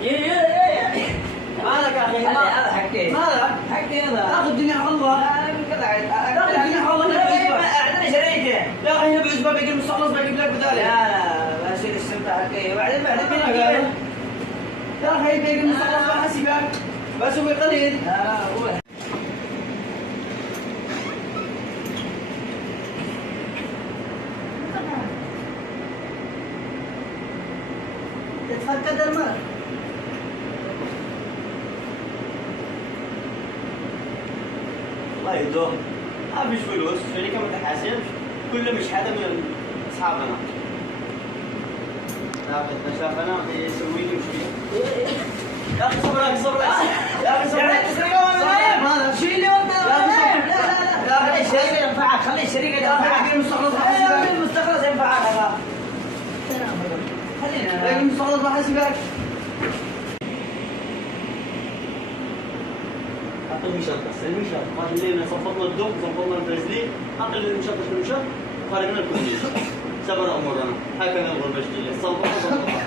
مالك يا اخي؟ هذا حقي. مالك؟ حقي هذا. اخذ الدنيا على الله. انا من كذا اخذ الدنيا على الله. اعطني شريكه. يا اخي هنا بعزبه بيجي المستخلص بجيب لك بدالي. لا بشيل الشنطه حقي وبعدين يا اخي بيجي المستخلص بحاسبك بسوي قليل. لا روح. تتفكر المال. والله يدوم ما فيش فلوس، الشركة ما تحاسبش، كله مش حدا من اصحابنا. لكن شافنا يسوي لي شيء. يا اخي صبر يا اخي صبر يا اخي صبر. يعني تسرقوا من الغيب. ماذا؟ شيلي وانت. لا خلي الشريك ينفعك. خلي الشريك ينفعك. المستخلص ايوه المستخلص ينفعك هذا. خلينا. المستخلص بحاسبك. أعطوني شنطة، سلمي شنطة، ما شلينا صفطنا الدم، صفطنا الفازلين، أعطي لنا شنطة شنطة، خرجنا الكل. سبر أمورنا، هكذا نبغى البشتية، صفطنا.